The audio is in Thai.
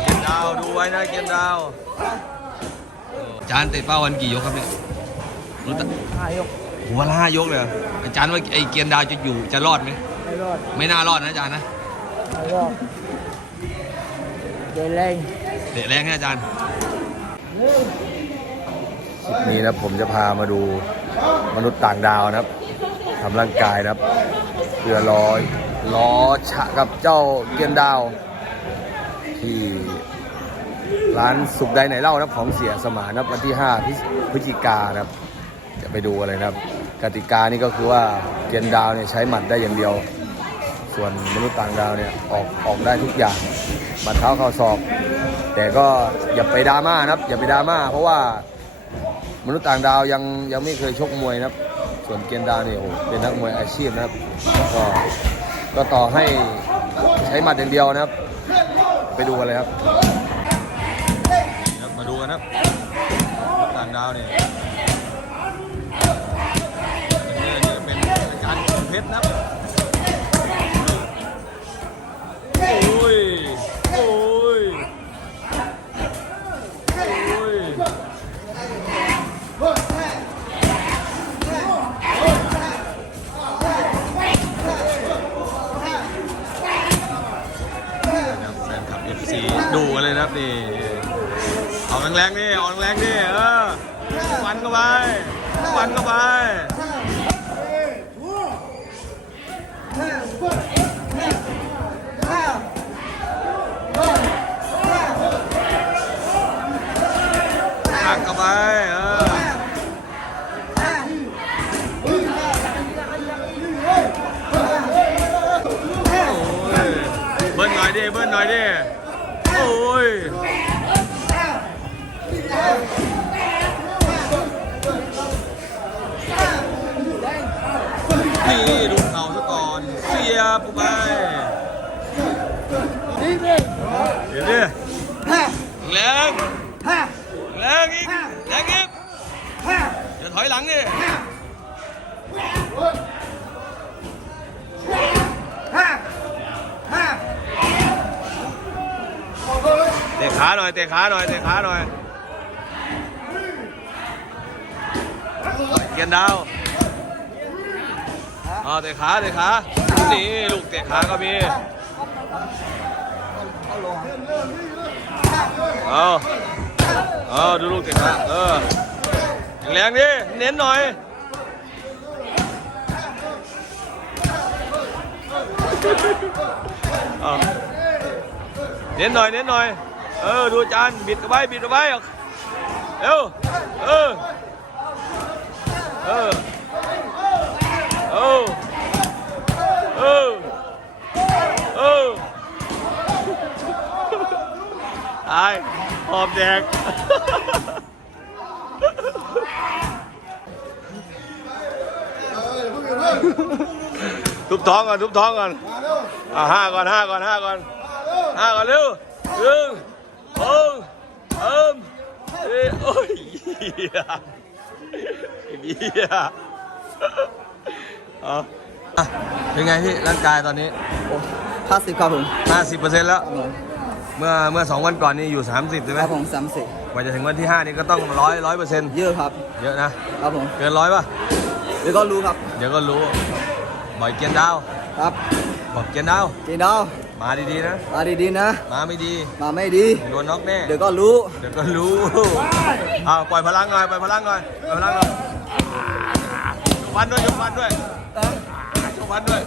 เกมดาวดูไว้นะเกมดาวจานเตะเป้าวันกี่ยกครับเนี่ยรู้ตัห้ายกหัวละห้ายกเลยอาจารย์ว่าไอ้เกียนดาวจะอยู่จะรอดไหมไม่รอดไม่น่ารอดนะอาจารย์นะไม่รอดเตะแรงเตะแรงนะอาจารย์คลิปนี้นะผมจะพามาดูมนุษย์ต่างดาวนะครับทำร่างกายนะครับเพื่อรอรอชะกับเจ้าเกียนดาว ที่ร้านสุขใดไหนเล่านับของเสียสมานนับวันที่5พฤศพฤศจิกานะครับ จะไปดูอะไรนะครับ กติกานี่ก็คือว่าเกียนดาวเนี่ยใช้หมัดได้อย่างเดียว ส่วนมนุษย์ต่างดาวเนี่ยออกออกได้ทุกอย่างหมัดเท้าเข่าศอก แต่ก็อย่าไปดราม่านะครับ อย่าไปดราม่าเพราะว่ามนุษย์ต่างดาวยังยังไม่เคยชกมวยนะครับ ส่วนเกียนดาวเนี่ยโอ้เป็นนักมวยอาชีพนะครับก็ก็ต่อให้ใช้หมัดอย่างเดียวนะครับ ไปดูกันเลยครับครับมาดูกันครับต่างดาวเนี่ยเป็นการเพชรนะครับโอ้ยโอ้ยโอ้ยนะครับแฟ นคลับ FC ดูกันเลยนะครับนี่เอาแรงๆดิเอาแรงๆดิเออฟันเข้าไปฟันเข้าไปหักเข้าไปเออโอ้ยเบิ้ลหน่อยดิเบิ้ลหน่อยดิโอ้ ยนี่ดูเข่าซะก่อน เสียบไปเดี๋ยวดิแรงแรงอีกแรงอีกอย่าถอยหลังดิ ขาหน่อยเตะขาหน่อยเตะขาหน่อยเกียนดาวอ๋อเตะขาเตะขานี่ลูกเตะขาก็มีเอาเอาดูลูกเตะขาเออแรงดิเน้นหน่อยเอาเน้นหน่อยเน้นหน่อย เออ ดูจานบิดกันไว้ บิดกันไว้เร็วเออ เออ เออ เออ เออตายหอบแดกทุบท้องก่อนทุบท้องก่อนอ่าห้าก่อนห้าก่อนห้าก่อนห้าก่อนเร็วหนึ่ง องสามสี่โอ้ยเหี้ยเหี้ยเอาอะเป็นไงพี่ร่างกายตอนนี้ ห้าสิบครับผม50%แล้ว ครับผมเมื่อเมื่อสองวันก่อนนี่อยู่ 30ใช่ไหคมรับผมสามสิบกว่าจะถึงวันที่ 5 นี่ก็ต้องร้อยร้อยเปอร์เซ็นต์เยอะครับ เยอะนะ ครับผมเกินร้อยป่ะเดี๋ยวก็รู้ครับ เดี๋ยวก็รู้ บ่อยเกียนดาว ครับบอกเกียนดาวจีดาว มาดีๆนะ มาดีๆนะ มาไม่ดีมาไม่ดี โดนน็อกแน่ เดี๋ยวก็รู้ เดี๋ยวก็รู้อ้าวปล่อยพลังหน่อย ปล่อยพลังหน่อยปล่อยพลังหน่อยวันด้วยยกวันด้วยยกวันด้วย